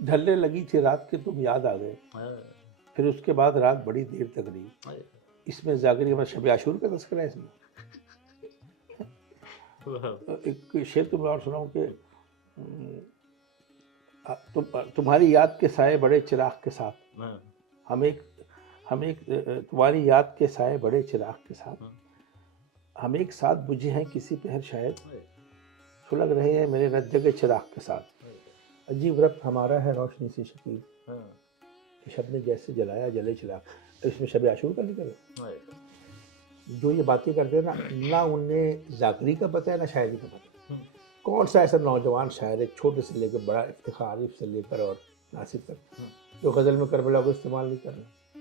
ڈھلنے لگی تھی رات کے تم یاد آ گئے، پھر اس کے بعد رات بڑی دیر تک رہی. اس میں زاگری کا شب عاشور کا تذکرہ ہے اس میں. ایک شعر تم اور سناؤں کہ تمہاری یاد کے سائے بڑے چراغ کے ساتھ، ہم ایک تمہاری یاد کے سائے بڑے چراغ کے ساتھ ہم ایک ساتھ بجھے ہیں کسی پہر شاید، سلگ رہے ہیں میرے رت جگہ چراغ کے ساتھ. عجیب ربط ہمارا ہے روشنی سے شکیل، کہ شب نے جیسے جلایا جلے چراغ. اس میں شب عاشور کا ذکر ہے. جو یہ باتیں کرتے ہیں نا، نہ انہیں زاگری کا پتہ ہے نہ شاعری کا پتہ ہے. کون سا ایسا نوجوان شاعر ہے چھوٹے سے لے کے بڑا افتخار عارف سے لے کر اور ناصر تک جو غزل میں کربلا کو استعمال نہیں کر رہا؟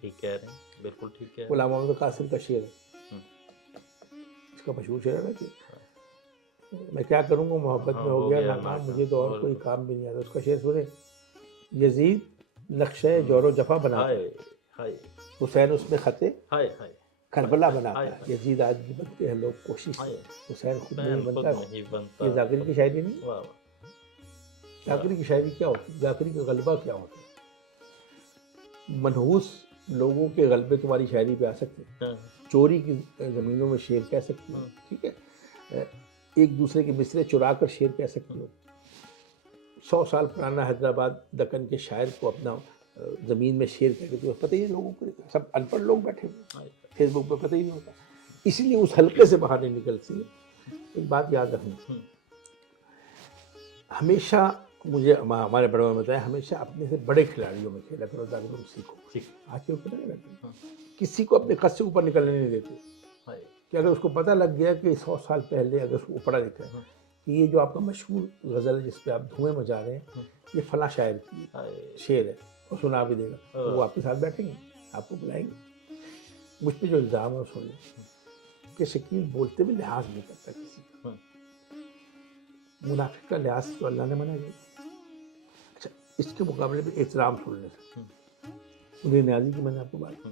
ٹھیک کہہ رہے ہیں، بالکل ٹھیک کہہ رہے غلام محمد قاسم کا شعر ہے، اس کا مشہور شعر ہے نا کہ میں کیا کروں گا محبت میں ہو گیا ناکام، مجھے تو اور کوئی کام بھی نہیں آتا. اس کا شعر سنیں، یزید نقشہ جور و جفا بناتا ہے، حسین اس میں خطے کربلا بناتا ہے. یزید آج بھی بنتے ہیں لوگ کوشش سے، حسین خود نہیں بنتا. یہ زاکری کی شاعری نہیں. زاکری کی شاعری کیا ہوتی ہے؟ زاکری کا غلبہ کیا ہوتا ہے؟ منحوس لوگوں کے غلبے تمہاری شاعری پہ آ سکتے ہیں، چوری کی زمینوں میں شعر کہہ سکتی ہو، ٹھیک ہے، ایک دوسرے کے مصرے چرا کر شعر کہہ سکتی ہو. 100 سال پرانا حیدرآباد دکن کے شاعر کو اپنا زمین میں شعر کہہ کے پتہ ہی لوگوں کو، سب ان پڑھ لوگ بیٹھے ہوئے فیس بک پہ پتہ ہی نہیں ہوتا، اس لیے اس حلقے سے باہر نہیں نکلتی. ایک بات یاد رکھنا، ہمیشہ مجھے ہمارے بڑوں میں بتایا، ہمیشہ اپنے سے بڑے کھلاڑیوں میں کھیلا کرو تاکہ تم سیکھو. آج کے اوپر نہیں رہتے، کسی کو اپنے قد سے اوپر نکلنے نہیں دیتے. کہ اگر اس کو پتہ لگ گیا کہ 100 سال پہلے اگر اس کو پڑھا لکھا ہے کہ یہ جو آپ کا مشہور غزل ہے جس پہ آپ دھوئیں مچا رہے ہیں یہ فلاں شاعر کی شعر ہے، اور سنا بھی دے گا، تو وہ آپ کے ساتھ بیٹھیں گے، آپ کو بلائیں گے. مجھ پہ جو الزام ہے وہ سن لیں کہ شکیل بولتے میں لحاظ نہیں کرتا کسی کا. منافق کا لحاظ تو اللہ نے منع کیا. اچھا، اس کے مقابلے میں احترام سننے سے انہیں نیازی کی میں نے آپ کو بات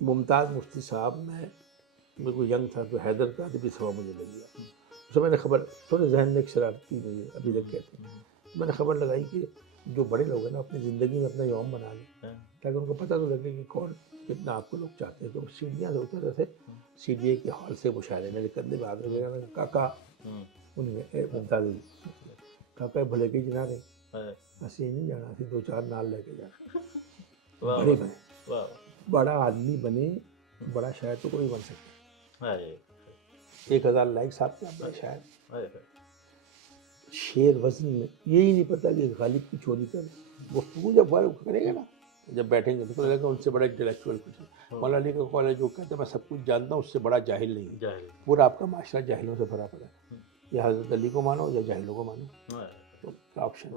ممتاز مفتی صاحب میں کوئی ینگ تھا تو حیدر کا ادبی سبھا مجھے لگ گیا. اس میں نے خبر تھوڑے ذہن میں ایک شرارتی مجھے ابھی تک کہتے ہیں، میں نے خبر لگائی کہ جو بڑے لوگ ہیں نا اپنی زندگی میں اپنا یوم بنا لیں تاکہ ان کو پتہ تو لگے کہ کون کتنا آپ کو لوگ چاہتے ہیں. تو سیڑھیاں سے اتر رہے تھے، سی ڈی اے کے ہال سے مشاعرے میرے کندھے پہ ہاتھ رکھ گیا، کاکا انہیں ممتاز کاکا بھلے کے جنا رہے اسی نہیں جانا، اسی 2-4 نال لے کے جانا. بڑے بنے، بڑا آدمی بنے، بڑا شاعر تو کوئی بن سکتا. 1000 لائکس آپ کے بڑے شاعر. شعر وزن میں یہی نہیں پتا کہ غالب کی چوری کر گفتگو جب فارغ کرے گا نا، جب بیٹھیں گے تو پتہ لگے گا ان سے بڑا انٹلیکچوئل کچھ نہیں. مولانا علی کا کالج جو کہتے ہیں میں سب کچھ جانتا ہوں، اس سے بڑا جاہل نہیں ہے. پورا آپ کا معاشرہ جاہلوں سے بھرا پڑا ہے. یا حضرت علی کو مانو یا جاہلوں کو مانو، تو کیا آپشن ہے؟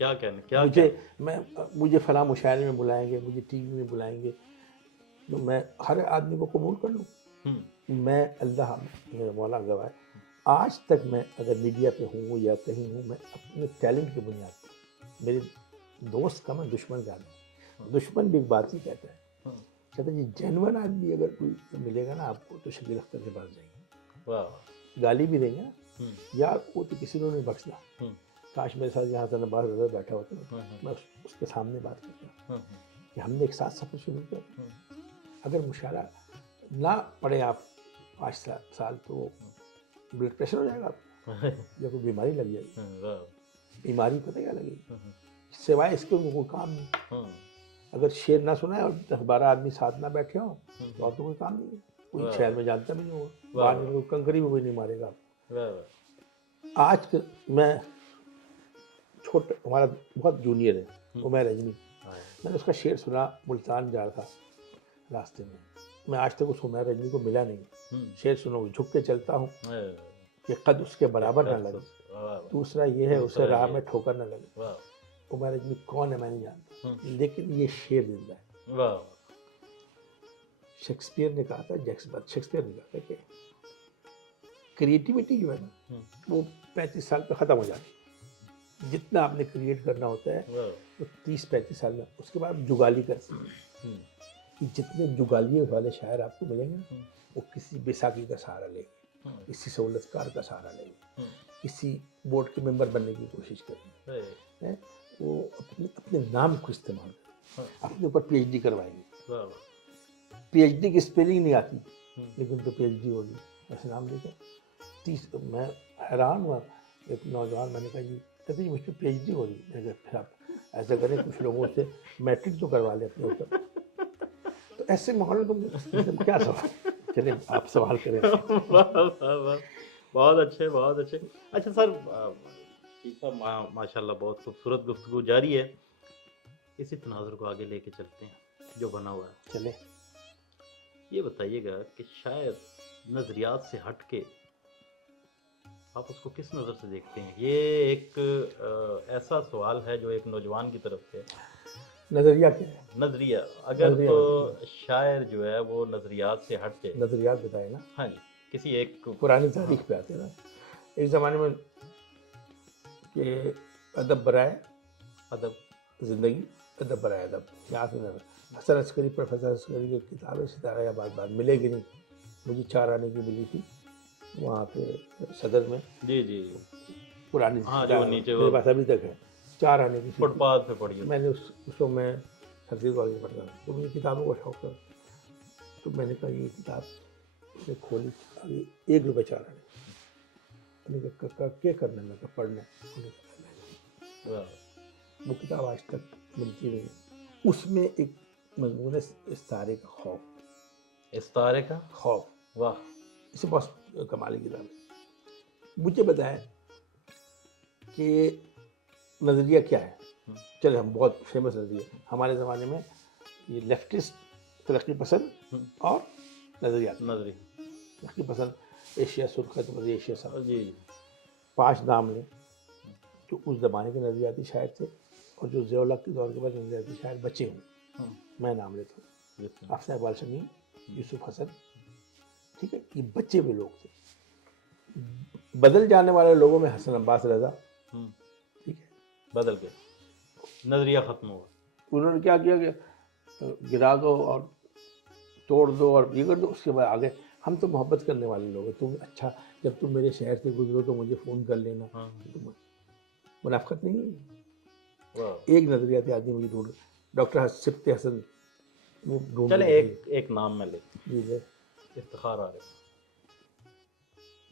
کیا کہنا، مجھے فلاں مشاعرے میں بلائیں گے، مجھے ٹی وی میں بلائیں گے، تو میں ہر آدمی کو قبول کر لوں. میں اللہ میرا مولا گواہ ہے، آج تک میں اگر میڈیا پہ ہوں یا کہیں ہوں، میں اپنے ٹیلنٹ کی بنیاد پر، میرے دوست کا میں دشمن زیادہ ہوں. دشمن بھی ایک بات ہی کہتا ہے، کہتا ہے جی جینون آدمی اگر کوئی ملے گا نا آپ کو تو شکیل اختر کے پاس جائیں گے، گالی بھی دیں گے نا، یار وہ تو کسی نے نہیں بخشنا. کاش میرے ساتھ یہاں سے نباز رضا بیٹھا ہوتا، میں اس کے سامنے بات کرتا کہ ہم نے ایک ساتھ سفر شروع کیا. اگر مشاعرہ نہ پڑھیں آپ 5 سال تو بلڈ پریشر ہو جائے گا آپ کو، یا کوئی بیماری لگ جائے گی. بیماری پتہ کیا لگے گی، سوائے اس کے کوئی کام نہیں. اگر شعر نہ سنائے اور 10-12 آدمی ساتھ نہ بیٹھے ہوں تو آپ تو کوئی کام نہیں ہے. کوئی شہر میں جانتا بھی نہیں ہوگا، باہر کنکری میں کوئی نہیں مارے گا آپ. آج میں چھوٹا، ہمارا بہت جونیئر ہے عمیر اجمی، میں نے اس کا شعر سنا، ملتان جا رہا تھا راستے میں آج تک اس عمیر اجمی کو ملا نہیں. شعر سنو، جھک کے چلتا ہوں کہ قد اس کے برابر نہ لگے، دوسرا یہ ہے اسے راہ میں ٹھوکر نہ لگے. عمیر اجمی کون ہے میں نہیں جانتا، لیکن یہ شعر زندہ ہے. شیکسپیئر نے کہا تھا، شیکسپیئر نے کہا تھا کہ کریٹیوٹی جو ہے نا وہ 35 سال پہ ختم ہو جاتی. جتنا آپ نے کریٹ کرنا ہوتا ہے وہ 30-35 سال میں، اس کے بعد جگالی کرتے ہیں. کہ جتنے جگالیے والے شاعر آپ کو ملیں گے وہ کسی بیساکھی کا سہارا لیں گے. کسی سہولت کار کا سہارا لیں، کسی بورڈ کے ممبر بننے کی کوشش کریں، وہ اپنے نام کو استعمال کریں، اپنے اوپر پی ایچ ڈی کروائیں گے، پی ایچ ڈی کی اسپیلنگ نہیں آتی لیکن تو پی ایچ ڈی ہوگی، ایسے نام لے کر میں حیران ہوا، ایک نوجوان میں نے کہا جی کہتے جی مجھ پہ پی ایچ ڈی ہو رہی، میں نے کہا پھر آپ ایسا کریں کچھ لوگوں سے میٹرک تو کروا لیں اپنے اوپر، تو ایسے ماحول میں کیا سوال، چلیں آپ سوال کریں۔ بہت اچھے بہت اچھے۔ اچھا سر، ماشاء اللہ بہت خوبصورت گفتگو جاری ہے، اسی تناظر کو آگے لے کے چلتے ہیں جو بنا ہوا ہے، چلیں۔ یہ بتائیے گا کہ شاید نظریات سے ہٹ کے آپ اس کو کس نظر سے دیکھتے ہیں؟ یہ ایک ایسا سوال ہے جو ایک نوجوان کی طرف سے، نظریہ کیا ہے؟ نظریہ اگر تو شاعر جو ہے وہ نظریات سے ہٹ کے، نظریات بتائے نا، ہاں جی، کسی ایک پرانی تاریخ پہ آتے ہیں نا، ایک زمانے میں کہ ادب برائے ادب زندگی، ادب برائے ادب، یہاں سے حسن عسکری، پروفیسر عسکری کی کتاب ہے ستارہ یا بات بات ملے گی نہیں، مجھے 4 آنے کی ملی تھی وہاں پہ صدر میں، جی جی پرانی ہاں جو نیچے میرے پاس ابھی تک ہے، 4 آنے کی فٹ پاتھ پہ پڑی ہے، میں نے اس کو میں سرسید والے پڑھتا تھا، تو مجھے کتابوں کا شوق تھا، تو میں نے کہا یہ کتاب اس نے کھولی، آگے 1 روپے 4 آنے، میں نے کہا کیا کرنا، میں کہا پڑھنا، وہ کتاب آج تک ملتی نہیں ہے، اس میں ایک مضمون ہے استعارے کا خوف، استعارے کا خوف، واہ، اسے بہت کمالی کتاب ہے۔ مجھے بتائیں کہ نظریہ کیا ہے، چلے ہم بہت فیمس نظریہ ہمارے زمانے میں یہ لیفٹسٹ ترقی پسند اور نظریات، ترقی پسند ایشیا سرخت وزیر ایشیا صاحب، جی 5 نام لیں جو اس زمانے کے نظریاتی شاعر تھے اور جو ضیاء الحق کے دور کے بعد نظریاتی شاعر بچے ہوں، میں نام لیتا ہوں، افسر اقبال شمیم، یوسف حسن، ٹھیک ہے، یہ بچے ہوئے لوگ تھے، بدل جانے والے لوگوں میں حسن عباس رضا، ٹھیک ہے، بدل کے نظریہ ختم ہوا، انہوں نے کیا کیا کہ گرا دو اور توڑ دو اور یہ کر دو، اس کے بعد آگے ہم تو محبت کرنے والے لوگ ہیں، تم اچھا جب تم میرے شہر سے گزرو تو مجھے فون کر لینا، منافقت نہیں ہے، ایک نظریاتی آدمی مجھے ڈھونڈ، ڈاکٹر سبط حسن، وہ ڈھونڈ، چلے ایک نام میں لے، جی جی افتخار آ رہے،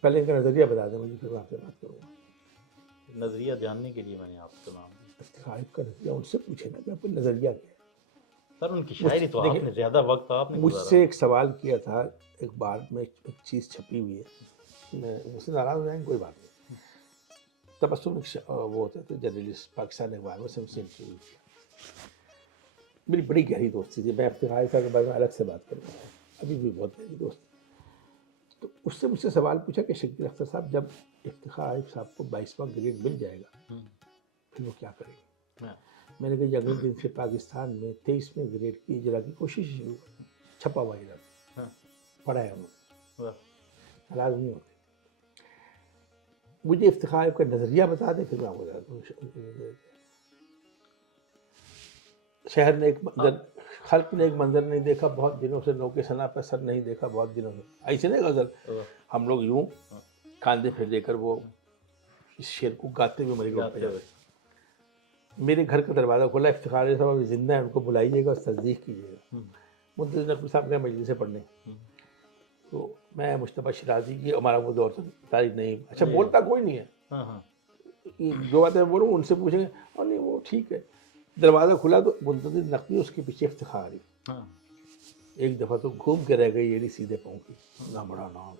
پہلے ان کا نظریہ بتا دیں مجھے، پھر میں آپ سے بات کروں گا۔ نظریہ جاننے کے لیے میں نے آپ سے نام لیا، افتخار کا نظریہ ان سے پوچھے نا کہ آپ کا نظریہ کیا ہے۔ سر ان کی شاعری تو آپ نے زیادہ وقت آپ نے مجھ سے ایک سوال کیا تھا ایک بار میں، ایک چیز چھپی ہوئی ہے، میں مجھ سے ناراض ہو جائیں کوئی بات نہیں، تبسم وہ ہوتا تھا جرنلسٹ پاکستان اخبار میں، سے مجھ سے انٹرویو کیا، میری بڑی گہری دوستی تھی، میں افتخار صاحب کے بارے میں الگ سے بات کروں گا، ابھی بھی بہت گہری دوستی، تو اس سے مجھ سے سوال پوچھا کہ شکیل اختر صاحب جب افتخار عارف صاحب کو 22واں گریڈ مل جائے گا پھر وہ کیا کریں گے؟ میں نے کہا اگلے دن سے پاکستان میں 23ویں گریڈ کی اجرا کی کوشش شروع کر، چھپا ہوا اجرا پڑھا ہے انہوں نے، ناراض نہیں ہوتے، مجھے افتخار کا نظریہ بتا دیں پھر میں آپ کو بتاتا ہوں۔ شہر نے ایک منظر، خلق نے ایک منظر نہیں دیکھا بہت دنوں سے، نو کے ثنا پہ سر نہیں دیکھا بہت دنوں سے، ایسے نہیں غزل، ہم لوگ یوں کاندھے پھیر دے کر وہ اس شعر کو گاتے ہوئے مری روڈ پہ جاتے، میرے گھر کا دروازہ کھلا، افتخار صاحب ابھی زندہ ہیں، ان کو بلائیے گا اور تصدیق کیجیے گا، منتظر نقوی صاحب گئے مجلس سے پڑھنے، تو میں مصطفیٰ شیرازی کی، ہمارا وہ دور سے تاریخ نہیں، اچھا بولتا کوئی نہیں ہے، جو باتیں میں بولوں ان سے پوچھیں گے، اور نہیں وہ ٹھیک ہے، دروازہ کھلا تو منتظر نقوی، اس کے پیچھے افتخار ہی، ایک دفعہ تو گھوم کے رہ گئی ایڑی سیدھے پاؤں کی، اتنا بڑا نام،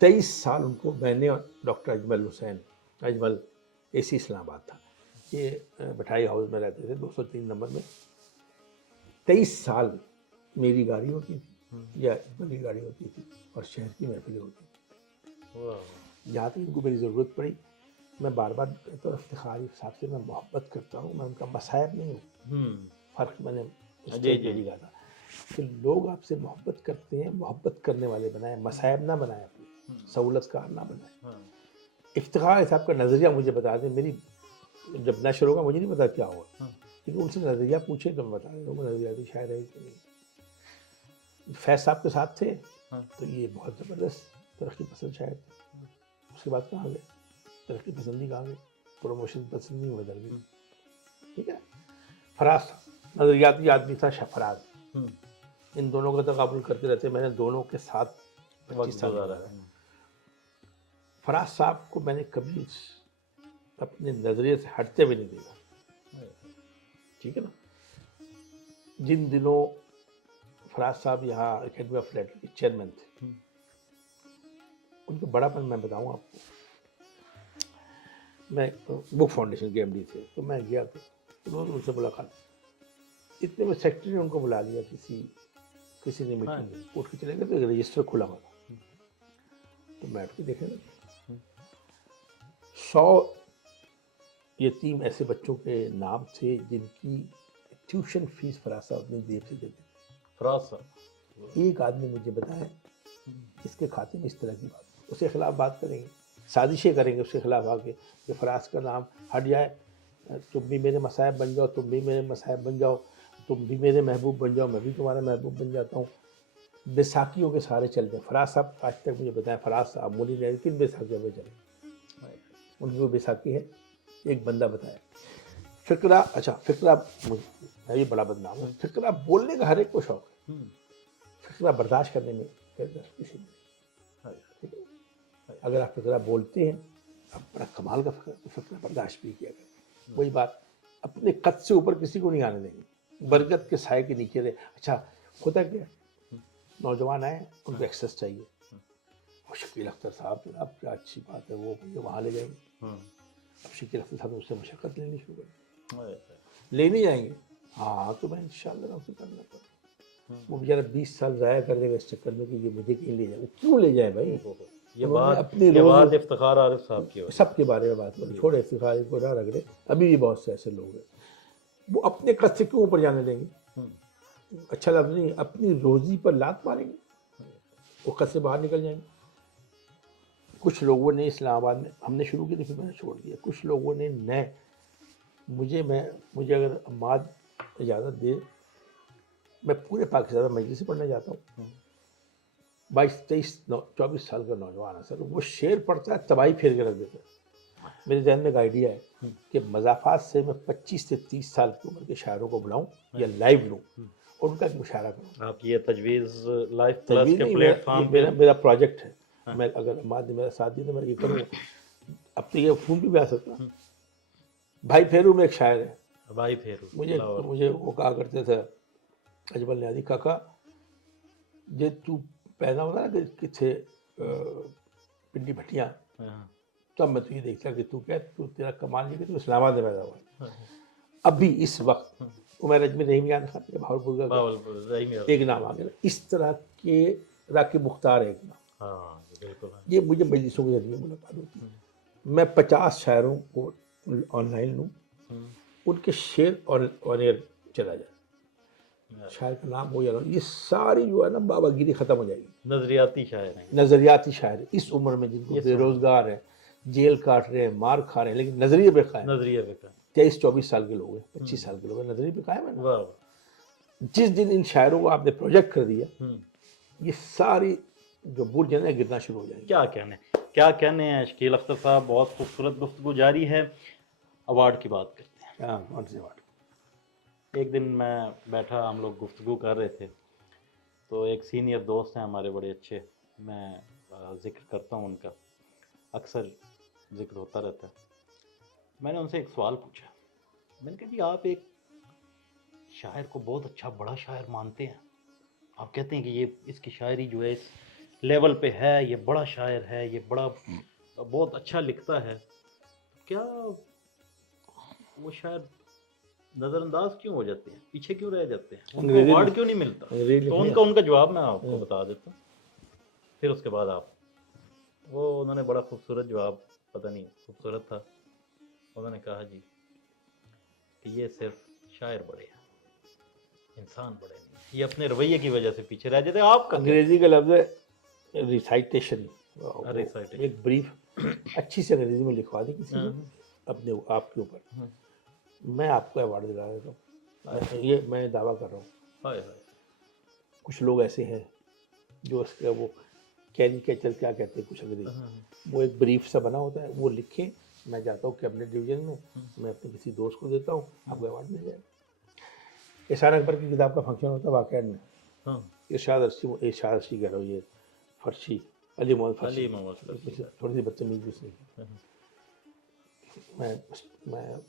23 سال ان کو، میں نے اور ڈاکٹر اجمل حسین، اجمل اے سی اسلام آباد تھا، یہ بٹھائی ہاؤس میں رہتے تھے 203 نمبر میں، 23 سال میری گاڑی ہوتی تھی یا اجمل کی گاڑی ہوتی تھی اور شہر کی محفلیں ہوتی تھی، جہاں تک ان کو میری ضرورت پڑی، میں بار بار کہتا ہوں افتخار صاحب سے میں محبت کرتا ہوں، میں ان کا مصاحب نہیں ہوں، فرق میں نے اسٹیج پہ بھی کہا تھا کہ لوگ آپ سے محبت کرتے ہیں، محبت کرنے والے بنائیں، مصاحب نہ بنائیں، اپنے سہولت کار نہ بنائیں۔ افتخار صاحب کا نظریہ مجھے بتا دیں، میری جب نشر ہوگا مجھے نہیں پتا کیا ہوگا، لیکن ان سے نظریہ پوچھے تو میں بتا دیں وہ نظریاتی شاعر ہے کہ نہیں۔ فیض صاحب کے ساتھ تھے تو یہ بہت زبردست ترقی پسند شاعر تھے. اس کے بعد کہاں گئے؟ ترقی پسندی کہاں گئے؟ پروموشن پسندی میں بدل گئی. ٹھیک ہے. فراز تھا نظریاتی آدمی تھا فراز. ان دونوں کا تقابل کرتے رہتے. میں نے دونوں کے ساتھ 25 سال گزارا. فراز صاحب کو میں نے کبھی اپنے نظریے سے ہٹتے ہوئے نہیں دیکھا. ٹھیک ہے نا. جن دنوں فراز صاحب یہاں اکیڈمی آف لیٹر کے چیئرمین تھے, ان کا بڑا پن میں بتاؤں آپ کو. میں بک فاؤنڈیشن کے MD تھے, تو میں گیا تو انہوں نے ان سے ملاقات. اتنے میں سیکرٹری نے ان کو بلا لیا, کسی نے میٹنگ میں اٹھ کے چلے گئے, تو ایک رجسٹر کھلا ہوا تھا. تو میں اٹھ کے دیکھے نا 100 یتیم ایسے بچوں کے نام تھے جن کی ٹیوشن فیس فراز صاحب اپنی جیب سے دیتے تھے. فراز صاحب ایک آدمی مجھے بتائے اس کے کھاتے میں اس طرح کی بات, اس کے خلاف بات کریں گے, سازشیں کریں گے اس کے خلاف آ کے کہ فراز کا نام ہٹ جائے, تم بھی میرے مصاحب بن جاؤ, تم بھی میرے مصاحب بن جاؤ, تم بھی میرے محبوب بن جاؤ, میں بھی تمہارا محبوب بن جاتا ہوں. بیساکھیوں کے سارے چل دیں. فراز صاحب آج تک مجھے بتائیں, فراز صاحب مولی نے کن بیساکھیوں پہ چلے؟ ان کی وہ بیساکھی ہے, ایک بندہ بتایا. فقرہ, اچھا فقرہ میں یہ بڑا بدنام ہے. فقرہ بولنے کا ہر ایک کو شوق ہے, فقرہ برداشت کرنے میں کسی میں. اگر آپ فقرہ بولتے ہیں آپ بڑا کمال کا فقرہ برداشت بھی کیا کریں. وہی بات, اپنے قد سے اوپر کسی کو نہیں آنے دیں گے, برکت کے سائے کے نیچے رہے. اچھا ہوتا کیا, نوجوان آئے ان کو ایکسیس چاہیے, شکیل اختر صاحب جناب کیا اچھی بات ہے, وہ وہاں لے جائیں گے. اب شکیل اختر صاحب نے اس سے مشقت لینی شروع کر دی, لینے جائیں گے. ہاں تو میں انشاءاللہ اسے کرنا پڑا. وہ بیچارہ 20 سال ضائع کر دے گا اس چکر میں کہ یہ مجھے کہیں لے جائے. وہ کیوں لے جائے بھائی؟ یہ بات افتخار عارف صاحب کی سب کے بارے میں بات کریں, چھوڑے افتخار کو نہ رگڑے. ابھی بھی بہت سے ایسے لوگ ہیں, وہ اپنے قد سے کیوں اوپر جانے دیں گے؟ اچھا لفظ نہیں, اپنی روزی پر لات ماریں گے, وہ قد سے باہر نکل جائیں گے. کچھ لوگوں نے اسلام آباد میں, ہم نے شروع کی تھی پھر میں نے چھوڑ دیا, کچھ لوگوں نے نئے مجھے اگر عماد اجازت دے میں پورے پاکستان میں مجلس سے پڑھنے جاتا ہوں. 22 23 24 سال کا نوجوان ہے سر, وہ شعر پڑھتا ہے تباہی پھیر کے رکھ دیتا ہے. میرے ذہن میں ایک آئیڈیا ہے کہ مضافات سے میں 25 سے 30 سال کی عمر کے شاعروں کو بلاؤں یا لائیو لوں اور ان کا ایک مشاعرہ کروں. آپ کی یہ تجویز لائف پلس کے پلیٹ فارم پہ میرا پروجیکٹ ہے. میں اگر عماد نے میرا ساتھ دیا تو میں یہ کروں گا. اب تو یہ فون بھی آ سکتا. بھائی پھیرو میں ایک شاعر ہے, بھائی پھیرو, مجھے وہ کہا کرتے تھے اجمل نیازی کاکا, جے تو پیدا ہوتا نا کہ کتنے پنڈی بھٹیاں, تب میں تو یہ دیکھتا کہ تو کیا تیرا کمال یہ کہ تو اسلام آباد میں پیدا ہوا ہے. ابھی اس وقت عمر اجمل رحیم یان خان کے بھاولپور کا ایک نام آ گیا. اس طرح کے راکب مختار ایک نام, یہ مجھے مجلسوں کے ذریعے ملاقات ہوتی ہے. میں 50 شاعروں کو آن لائن لوں, ان کے شعر آن ایئر چلا جائے, شاعر کا نام ہو جائے. یہ ساری جو ہے نا بابا گیری ختم ہو جائے گی. نظریاتی شاعر ہیں, نظریاتی شاعر اس عمر میں جن کو بے روزگار ہیں, جیل کاٹ رہے ہیں, مار کھا رہے ہیں, لیکن نظریے پہ قائم. 23-24 سال کے لوگ ہیں, 25 سال کے لوگ ہیں, نظریے پہ قائم ہے نا. جس دن ان شاعروں کو آپ نے پروجیکٹ کر دیا, یہ ساری جو برج ہے نا گرنا شروع ہو جائیں گے. کیا کہنے ہیں شکیل اختر صاحب, بہت خوبصورت گفتگو جاری ہے. ایوارڈ کی بات کرتے ہیں. ہاں, کون سے ایوارڈ؟ ایک دن میں بیٹھا, ہم لوگ گفتگو کر رہے تھے, تو ایک سینئر دوست ہیں ہمارے بڑے اچھے, میں ذکر کرتا ہوں ان کا, اکثر ذکر ہوتا رہتا ہے. میں نے ان سے ایک سوال پوچھا, میں نے کہا جی آپ ایک شاعر کو بہت اچھا بڑا شاعر مانتے ہیں, آپ کہتے ہیں کہ یہ اس کی شاعری جو ہے اس لیول پہ ہے, یہ بڑا شاعر ہے, یہ بڑا بہت اچھا لکھتا ہے, کیا وہ شاعر نظر انداز کیوں ہو جاتے ہیں, پیچھے کیوں رہ جاتے ہیں, ان کو ایوارڈ کیوں نہیں ملتا؟ تو ان کا جواب میں آپ کو بتا دیتا ہوں, پھر اس کے بعد آپ, وہ انہوں نے بڑا خوبصورت جواب, پتہ نہیں خوبصورت تھا. انہوں نے کہا جی کہ یہ صرف شاعر بڑے ہیں, انسان بڑے نہیں, یہ اپنے رویے کی وجہ سے پیچھے رہ جاتے ہیں. آپ کا انگریزی کا لفظ ہے ریسائٹیشن, ایک بریف اچھی سے انگریزی میں لکھوا دیں کسی نے اپنے آپ کے اوپر, میں آپ کو ایوارڈ دلا دیتا ہوں. یہ میں دعویٰ کر رہا ہوں. کچھ لوگ ایسے ہیں جو اس کا وہ کیریکیچر کیا کہتے ہیں کچھ انگریزی، وہ ایک بریف سا بنا ہوتا ہے، وہ لکھیں، میں جاتا ہوں کیبنٹ ڈویژن میں، میں اپنے کسی دوست کو دیتا ہوں، آپ کو ایوارڈ مل جائے گا۔ احسان اکبر کی کتاب کا فنکشن ہوتا ہے واقعہ میں، ارشاد ارشی کہہ رہا ہوں، یہ فرشی، علی محمد فرشی، تھوڑی سی بدتمیزی اس نے کی، میں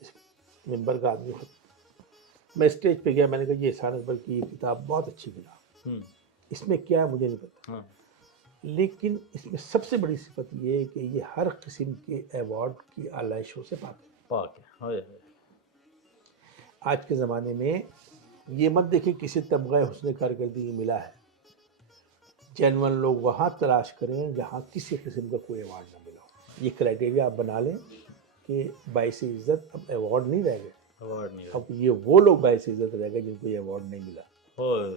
اس ممبر کا آدمی ہوں، میں اسٹیج پہ گیا، میں نے کہا یہ احسان اکبر کی یہ کتاب بہت اچھی کتاب، اس میں کیا ہے مجھے نہیں پتا، لیکن اس میں سب سے بڑی صفت یہ ہے کہ یہ ہر قسم کے ایوارڈ کی آلائشوں سے پاک ہے۔ آج کے زمانے میں یہ مت دیکھیں کسی تمغہ حسن کارکردگی ملا ہے، جینون لوگ وہاں تلاش کریں جہاں کسی قسم کا کوئی ایوارڈ نہ ملا ہو، یہ کرائٹیریا آپ بنا لیں کہ باعث عزت اب ایوارڈ نہیں رہ گئے، اب یہ وہ لوگ باعث عزت رہ گئے جن کو یہ ایوارڈ نہیں ملا،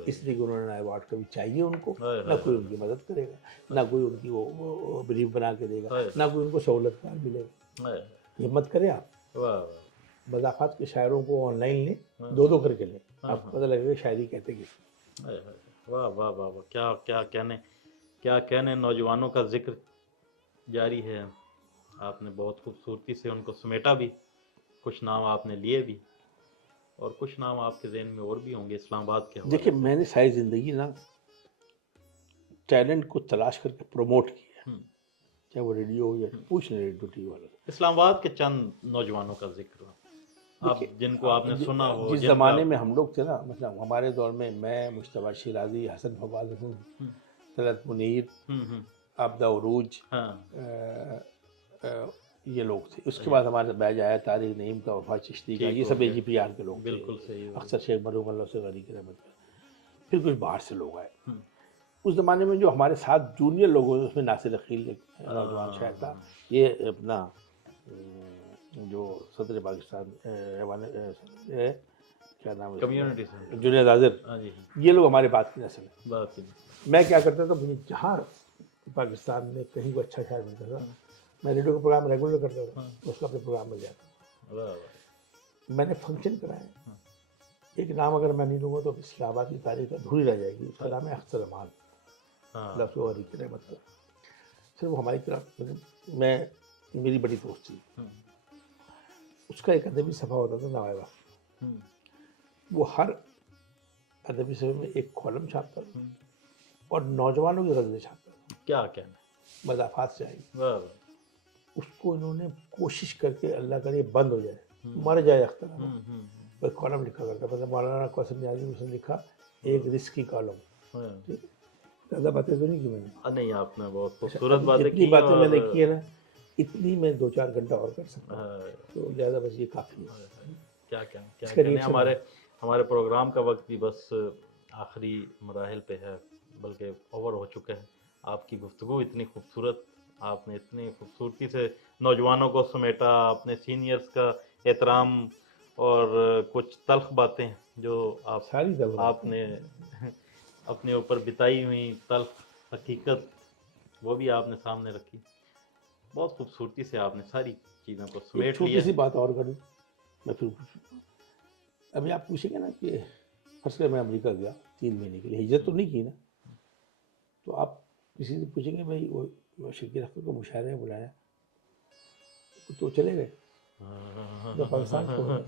اس لیے کہ انہوں نے ایوارڈ کبھی چاہیے ان کو، نہ کوئی ان کی مدد کرے گا، نہ کوئی ان کی وہ بریف بنا کے دے گا، نہ کوئی ان کو سہولت کار ملے گا۔ ہمت کریں آپ، مضافات کے شاعروں کو آن لائن لیں، دو کر کے لیں، آپ کو پتہ لگے گا شاعری کہتے کس۔ واہ واہ واہ واہ، کیا کہنے، نوجوانوں کا ذکر جاری ہے، آپ نے بہت خوبصورتی سے ان کو سمیٹا بھی، کچھ نام آپ نے لیے بھی، اور کچھ نام آپ کے ذہن میں اور بھی ہوں گے اسلام آباد کے حوالے سے۔ دیکھیں میں نے ساری زندگی نا ٹیلنٹ کو تلاش کر کے پروموٹ کیا، چاہے وہ ریڈیو ہو یا پوچھ لیں ریڈیو ٹی وی والوں۔ اسلام آباد کے چند نوجوانوں کا ذکر ہو آپ جن کو آپ نے سنا ہو، جس زمانے میں ہم لوگ تھے نا، مثلا ہمارے دور میں میں، مجتبیٰ شیرازی، حسن فواد حسن، طلعت منیر، عابدہ عروج، یہ لوگ تھے۔ اس کے بعد ہمارے بیچ آیا طارق نعیم کا، وفا چشتی کا، یہ سب AGPR کے لوگ تھے، بالکل صحیح، اکثر شیخ مروم اللہ سے غنی کی رحمت کا۔ پھر کچھ باہر سے لوگ آئے۔ اس زمانے میں جو ہمارے ساتھ جونیئر لوگ ہوئے، اس میں ناصر عقیل ایک نوجوان شاعر تھا، یہ اپنا جو صدر پاکستان کیا نام کمیونٹی ہے، جنید حاضر، یہ لوگ ہمارے بات کی نسل ہے۔ میں کیا کرتا تھا، مجھے جہاں پاکستان میں کہیں کوئی اچھا شاعر ملتا تھا، میں ریڈیو کا پروگرام ریگولر کرتا تھا، اس کا اپنے پروگرام میں جاتا تھا۔ میں نے فنکشن کرائے، ایک نام اگر میں نہیں لوں گا تو اسلام آباد کی تاریخ ادھوری رہ جائے گی، اس کا نام ہے اختر امان، اللہ کو غنی کی رحمت کا۔ پھر وہ ہماری طرف، میں میری بڑی دوست تھی، اس کا ایک ادبی صفحہ ہوتا تھا نوائبہ، وہ ہر ادبی صفحے میں ایک کالم چھاپتا تھا اور نوجوانوں کی غزلیں چھاپتا تھا۔ کیا کہنا، مضافات سے آئی، اس کو انہوں نے کوشش کر کے، اللہ کرے بند ہو جائے، مر جائے اختر امان، ایک کالم لکھا کرتا تھا، مولانا قاسم نیازی نے لکھا ایک رسکی کالم، زیادہ باتیں تو نہیں کی میں نے، نہیں آپ نے بہت خوبصورت باتیں کی، اتنی باتیں میں نے کی ہے نا، اتنی میں 2-4 گھنٹہ اور کر سکتا ہوں، تو زیادہ بس یہ کافی ہے۔ کیا کہنے، ہمارے پروگرام کا وقت بھی بس آخری مراحل پہ ہے، بلکہ اوور ہو چکا ہے۔ آپ کی گفتگو اتنی خوبصورت، آپ نے اتنی خوبصورتی سے نوجوانوں کو سمیٹا، اپنے سینئرز کا احترام، اور کچھ تلخ باتیں جو آپ نے اپنے اوپر بتائی ہوئی تلخ حقیقت، وہ بھی آپ نے سامنے رکھی، بہت خوبصورتی سے آپ نے ساری چیزوں کو سمیٹ لیا۔ چھوٹی سی بات اور کروں میں، پھر ابھی آپ پوچھیں گے نا کہ فرض کریں میں امریکہ گیا 3 مہینے کے لیے، ہجرت تو نہیں کی نا، تو آپ کسی سے پوچھیں گے بھائی وہ شکیل اختر کو مشاعرے میں بلایا تو چلے گئے پاکستان چھوڑ،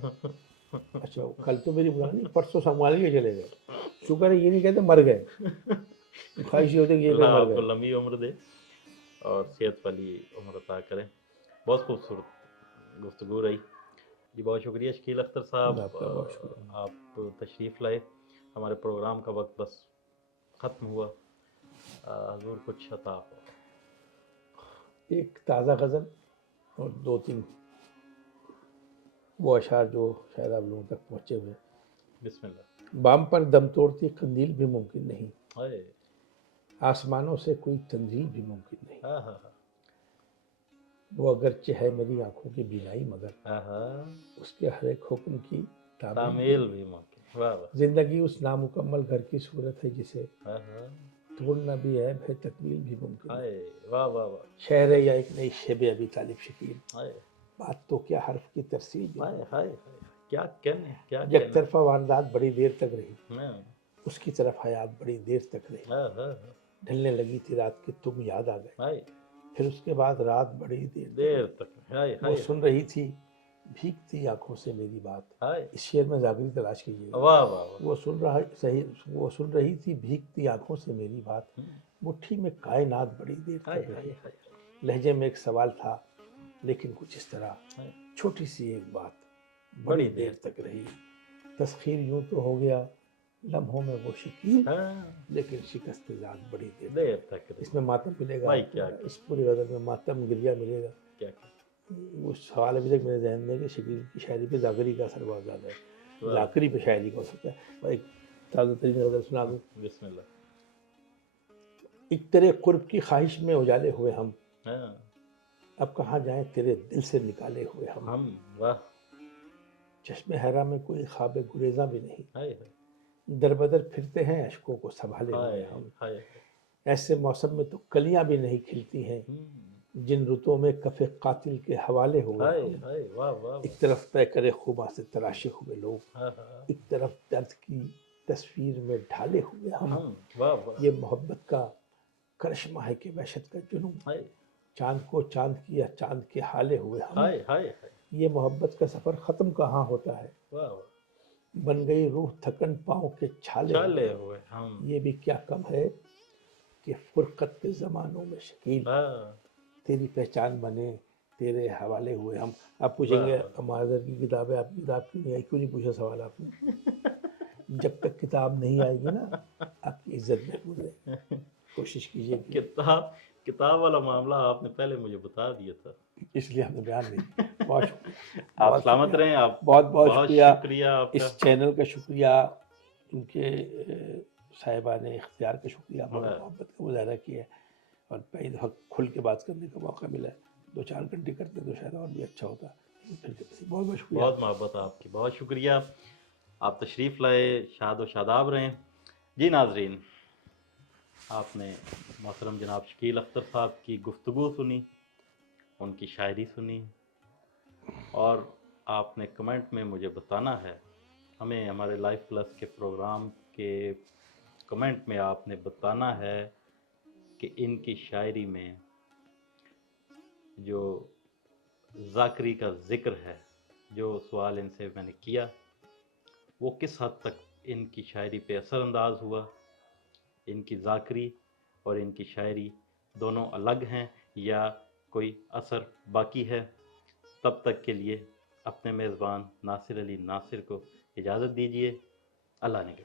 اچھا کل تو میری بلا نہیں، پرسوں سنبھال کے چلے گئے، شکر ہے یہ نہیں کہتے مر گئے، خواہش یہ ہوتی کہ اللہ آپ کو لمبی عمر دے اور صحت والی عمر عطا کریں۔ بہت خوبصورت گفتگو رہی جی، بہت شکریہ شکیل اختر صاحب، آپ تشریف لائے، ہمارے پروگرام کا وقت بس ختم ہوا، حضور کچھ عطا ہو۔ ایک تازہ غزل اور 2-3 وہ اشعار جو شاید آپ لوگوں تک پہنچے ہوئے۔ بسم اللہ۔ بام پر دم توڑتی قندیل بھی ممکن نہیں، آسمانوں سے کوئی تنزیل بھی ممکن نہیں، وہ اگرچہ ہے میری آنکھوں کی بینائی مگر اس کے ہر ایک حکم کی تعمیل بھی ممکن۔ زندگی اس نامکمل گھر کی صورت ہے جسے توڑنا بھی ہے، تکمیل بھی ممکن ہے۔ شعر ہے یا ایک نئی شب ابی طالب شکیل، بات تو کیا حرف کی ترسیل، کیا کہنے، یک طرفہ واردات بڑی دیر تک رہی، اس کی طرف حیات بڑی دیر تک رہی، ڈھلنے لگی تھی رات کہ تم یاد آ گئے، ہائے پھر اس کے بعد رات بڑی دیر دیر تک، ہائے وہ ہائے سن رہی تھی بھیگتی آنکھوں سے میری بات. ہائے، اس شعر میں زاگری تلاش کیجیے گا. واہ واہ واہ، وہ سن رہی تھی بھیگتی آنکھوں سے میری بات، مٹھی میں کائنات بڑی دیر ہائے تک رہی. ہائے ہائے لہجے میں ایک سوال تھا لیکن کچھ اس طرح، ہائے، چھوٹی سی ایک بات بڑی دیر تک رہی. تسخیر یوں تو ہو گیا لمحوں میں وہ شکیل، ہاں، لیکن شکست ذات بڑی دیر دیر تک رہی. اس میں ماتم ملے گا بھائی آپ کو. کیا اس پوری غزل میں ماتم گریہ ملے گا. کیا وہ سوال ابھی تک میرے ذہن میں ہے کہ شکیل کی شاعری پہ زاگری کا اثر بہت زیادہ ہے. زاگری پہ شاعری کا ہو سکتا ہے. اور ایک تازہ ترین غزل سنا دوں. بسم اللہ. ایک تیرے قرب کی خواہش میں اجالے ہوئے ہم، ہاں، اب کہاں جائیں تیرے دل سے نکالے ہوئے ہم. ہم واہ، چشم حیرا میں کوئی خواب گریزاں بھی نہیں، ہائے در بدر پھرتے ہیں اشکوں کو سنبھالے ہوئے ہائے ہم. ہائے، ایسے موسم میں تو کلیاں بھی نہیں کھلتی ہیں، ہم، جن رتوں میں کف قاتل کے حوالے ہوئے ہائے ہم. ہائے، واہ واہ، ایک طرف طے کرے خوباں سے تراشے ہوئے لوگ، ہاں ہاں، ایک طرف درد کی تصویر میں ڈھالے ہوئے ہم. ہم واہ واہ، یہ محبت کا کرشمہ ہے کہ وحشت کا جنون، ہائے چاند کو چاند کیا چاند کے حالے ہوئے ہم. ہائے ہائے ہائے، یہ محبت کا سفر ختم کہاں ہوتا ہے، واہ واہ، بن گئی روح تھکن پاؤں کے چھالے چالے ہوئے. ہوئے ہم، یہ بھی کیا کم ہے کہ فرقت کے زمانوں میں شکیل، ہاں، تیری پہچان بنے تیرے حوالے ہوئے ہم. آپ پوچھیں گے معذر کی کتاب ہے، آپ کی کتاب کیوں نہیں آئی؟ کیوں نہیں پوچھا سوال آپ نے؟ جب تک کتاب نہیں آئے گی نا آپ کی عزت محفوظ ہے. کوشش کیجیے کہ کتاب والا معاملہ آپ نے پہلے مجھے بتا دیا تھا، اس لیے ہم نے بیان نہیں. بہت شکریہ، آپ بہت سلامت شکریہ، رہیں. آپ بہت بہت بہت شکریہ. شکریہ آپ کا. اس چینل کا شکریہ، ان کے صاحبان اختیار کا شکریہ، بہت محبت کا مظاہرہ کیا ہے اور پہلے دفعہ کھل کے بات کرنے کا موقع ملا ہے. 2-4 گھنٹے کرتے تو شاید اور بھی اچھا ہوتا. بہت بہت شکریہ. بہت محبت آپ کی، بہت شکریہ. آپ تشریف لائے، شاد و شاداب رہیں. جی ناظرین، آپ نے محترم جناب شکیل اختر صاحب کی گفتگو سنی، ان کی شاعری سنی، اور آپ نے کمنٹ میں مجھے بتانا ہے، ہمیں ہمارے لائف پلس کے پروگرام کے کمنٹ میں آپ نے بتانا ہے کہ ان کی شاعری میں جو ذاکری کا ذکر ہے، جو سوال ان سے میں نے کیا، وہ کس حد تک ان کی شاعری پہ اثر انداز ہوا. ان کی ذاکری اور ان کی شاعری دونوں الگ ہیں یا کوئی اثر باقی ہے. تب تک کے لیے اپنے میزبان ناصر علی ناصر کو اجازت دیجیے. اللہ نے کے